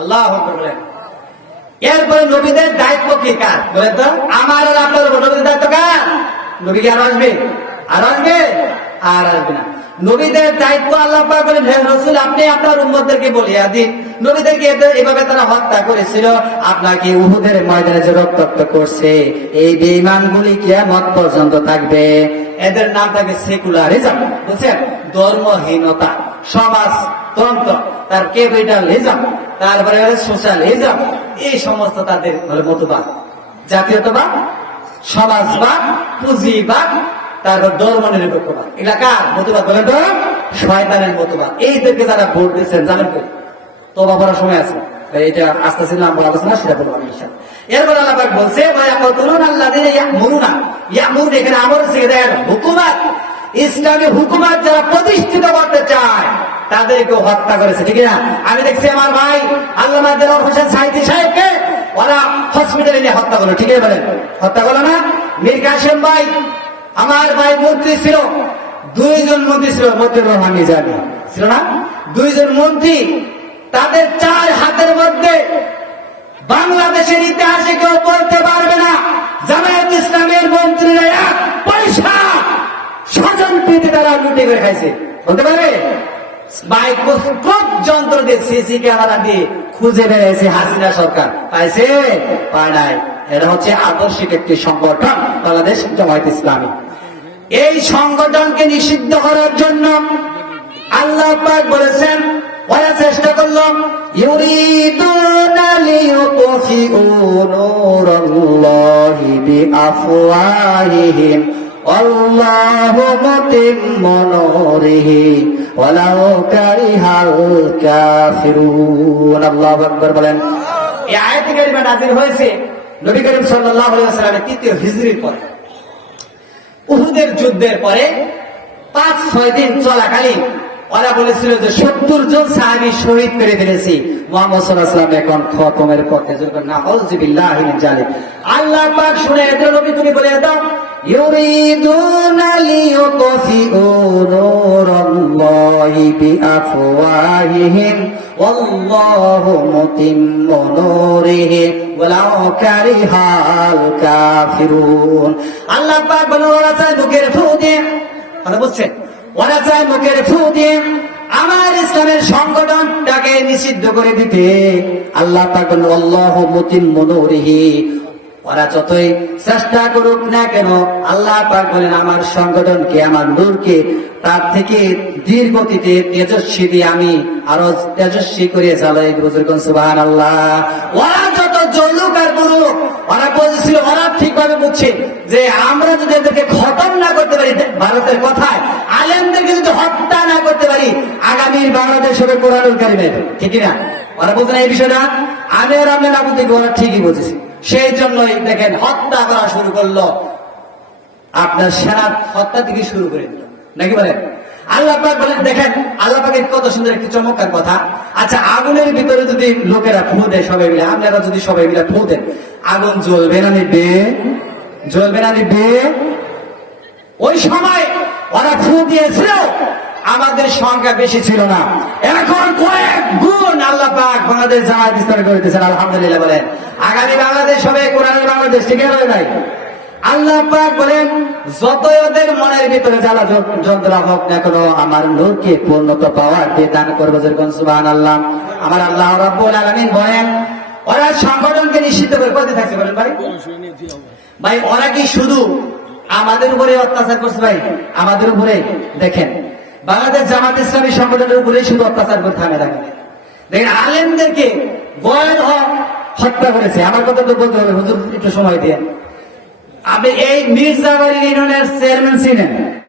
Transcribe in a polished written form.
আল্লাহু আকবার বলেন। এরপরে নবীদের দায়িত্ব কি কার বলেন তো? আমার আর আপনার নবীদের দায়িত্ব কার? নবী কি আর আসবে? আর আসবে? আর আসবে না। নবীদের দায়িত্ব আল্লাহ পাক বলেন, হে রাসূল আপনি আপনার উম্মতদেরকে বলিয়া দিন, নবীদেরকে এভাবে তারা হত্যা করেছিল, আপনাকে উহুদের ময়দানে যে রক্তাক্ত করছে এই বেঈমানগুলি কিয়ামত পর্যন্ত থাকবে। এদের নাম থাকে সেকুলারিজম, বুঝছেন? ধর্মহীনতা, সমাজতন্ত্র, তার ক্যাপিটালিজম, তারপরে সোশ্যালিজম, এই সমস্ত তাদের মতবাদ। জাতীয়তাবাদ, সমাজবাদ, পুঁজিবাদ, তারপর ধর্ম নিরপেক্ষবাদ, এলাকার মতবাদ বলেন তো? শয়তানের মতবাদ। এইদেরকে যারা ভোট দিচ্ছেন জানেন তো? তোবা পড়ার সময় আছে, এটা আস্তে আস্তে নাম বলা আলোচনা সেটা বলবো আমি ইনশাআল্লাহ। এরপর আল্লাহ পাক বলছে এখানে আমার হুকুমাত, ইসলামী হুকুমাত যারা প্রতিষ্ঠিত করতে চায় তাদেরকে হত্যা করেছে, ঠিক না? আমি দেখছি আমার ভাই আল্লামা দেওয়ার হোসেন সাইদি সাহেবকে ওরা হসপিটালে নিয়ে হত্যা করলো, ঠিক আছে বলেন? হত্যা করলো না? মীর কাসেম ভাই আমার ভাই মন্ত্রী ছিল, দুইজন মন্ত্রী ছিল, মতিউর রহমান নিজামী ছিল না? দুইজন মন্ত্রী, তাদের 4 হাতের মধ্যে বাংলাদেশের ইতিহাসে কেউ বলতে পারবে না জামায়াত ইসলামের মন্ত্রীরা 1 পয়সা স্বজন প্রীতি তারা লুটে করে খাইছে, বলতে পারবে? মাইক্রোস্কোপ যন্ত্র দিয়ে, সিসি ক্যামেরা দিয়ে খুঁজে বেড়েছে হাসিনা সরকার, পাইছে? পায় নাই। এটা হচ্ছে আদর্শিক একটি সংগঠন বাংলাদেশ জামায়াত ইসলামী। এই সংগঠনকে নিষিদ্ধ করার জন্য আল্লাহ পাক বলেছেন, ওরা চেষ্টা করল ইউরিদুনা লিইউতফিউ নূরাল্লাহি বিআফওয়াহিহিম আল্লাহু মুতিম্মু নূরিহি ওয়ালাউ কারিহাল কাফিরুন। আল্লাহু আকবার বলেন। এই আয়াত কারিমা নাযিল হয়েছে নবী করিম সাল্লাল্লাহু আলাইহি ওয়াসাল্লামের 3য় হিজরির পরে, উহুদের যুদ্ধের পরে 5-6 দিন চলাকালীন ওরা বলেছিল যে 70 জন সাহাবী শহীদ করে ফেলেছি, মুহাম্মদ সাল্লাল্লাহু আলাইহি ওয়াসাল্লাম এখন খতমের পথে। নাউযুবিল্লাহি মিন যালিক। আল্লাহ পাক শুনে এদের নবী তুমি বলে দাও ইউরিদুনা লিইউতফিউ নূরাল্লাহি বিআফওয়াহিহিম ওয়াল্লাহু মুতিম্মু নূরিহি ওয়ালাউ কারিহাল কাফিরুন। আল্লাহ পাক বলেন ওরা চায় মুখের ফু দিয়ে, কথা বুঝছেন? ওরা চায় মুখের ফু দিয়ে আমার ইসলামের সংগঠনটাকে নিষিদ্ধ করে দিতে। আল্লাহ পাক বলেন আল্লাহু মুতিম্মু নূরিহি, ওরা যতই চেষ্টা করুক না কেন আল্লাহ পাক বলেন আমার সংগঠনকে, আমার নূরকে তার থেকে ধীর গতিতে তেজস্বী দিয়ে আমি আরো তেজস্বী করে চালাই। বুজুর্গণ সুবহানাল্লাহ। ওরা যত জলুক আর করুক, ওরা বলছিল, ওরা ঠিকভাবে বুঝছে যে আমরা যদি এদেরকে খতম না করতে পারি, ভারতের কথায় আলেমদেরকে যদি হত্যা না করতে পারি, আগামীর বাংলাদেশ হবে কোরআনুল কারীমের, ঠিক না? ওরা বলছে না এই বিষয়টা? আমি আর আপনি না বুঝতে, ওরা ঠিকই বুঝেছি। সেই জন্যই দেখেন হত্যা করা শুরু করলো, আপনার সেনা হত্যা থেকে শুরু করে দিল, নাকি বলেন? আল্লাহ পাক বলেন, দেখেন আল্লাহ পাকের কত সুন্দর একটি চমৎকার কথা। আচ্ছা, আগুনের ভিতরে যদি লোকেরা ফু দেয় সবাই মিলে, আপনারা যদি সবাই মিলে ফু দেন, আগুন জ্বলবে না নিবে? জ্বলবে না নিবে? ওই সময় ওরা ফু দিয়েছিল, আমাদের সংখ্যা বেশি ছিল না, এখন কয়েক গুণ আল্লাহ পাক বাংলাদেশ জামায়াত ইসলামী করে দিয়েছেন। আলহামদুলিল্লাহ বলেন। আগামী বাংলাদেশ হবে কোরআনের বাংলাদেশ, ঠিক আছে ভাই? আল্লাহ পাক বলেন যতই ওদের মনের ভিতরে জ্বালা যন্ত্রণা হোক না কেন আমার নূরকে পূর্ণতা পাওয়ার দিয়ে দান করবে। যেরকম সুবহানাল্লাহ। আমার আল্লাহ রাব্বুল আলামিন বলেন ওরা সংগঠনকে নিষিদ্ধ করে করতে থাকছে। বলেন ভাই, ভাই ওরা কি শুধু আমাদের উপরে অত্যাচার করছে? ভাই আমাদের উপরে দেখেন, বাংলাদেশ জামাত ইসলামী সংগঠনের উপরে শুধু অত্যাচার করে থামে রাখে। দেখেন আলেমদেরকে বয়ান হত্যা করেছে। আমার কথা তো বলতে হবে, হুজুর একটু সময় দিয়ে। আপনি এই মির্জাবাড়ি ইউনিয়নের চেয়ারম্যান ছিলেন,